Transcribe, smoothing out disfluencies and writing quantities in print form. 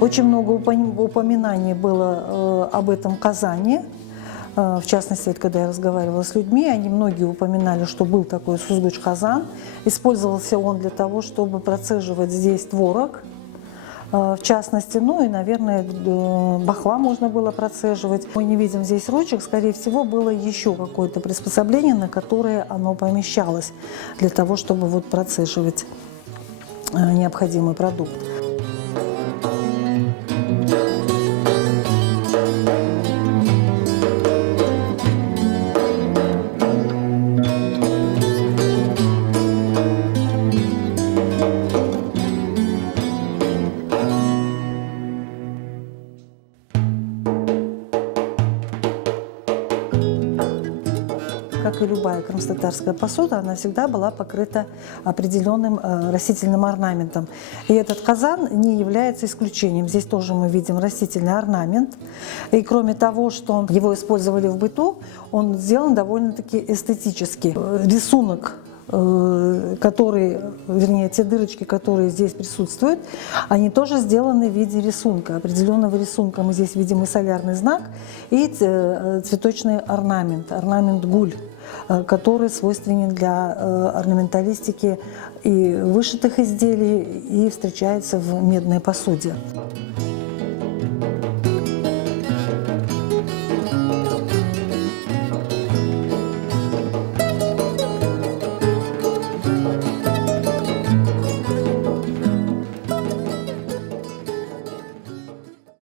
Очень много упоминаний было об этом казане. В частности, вот, когда я разговаривала с людьми, они многие упоминали, что был такой сузгуч-казан. Использовался он для того, чтобы процеживать здесь творог, в частности, ну и, наверное, бахла можно было процеживать. Мы не видим здесь ручек, скорее всего, было еще какое-то приспособление, на которое оно помещалось, для того, чтобы вот процеживать необходимый продукт. Как и любая крымско-татарская посуда, она всегда была покрыта определенным растительным орнаментом. И этот казан не является исключением. Здесь тоже мы видим растительный орнамент. И кроме того, что его использовали в быту, он сделан довольно-таки эстетически. Рисунок, те дырочки, которые здесь присутствуют, они тоже сделаны в виде рисунка, определенного рисунка. Мы здесь видим и солярный знак, и цветочный орнамент, орнамент гуль, который свойственен для орнаменталистики и вышитых изделий, и встречается в медной посуде.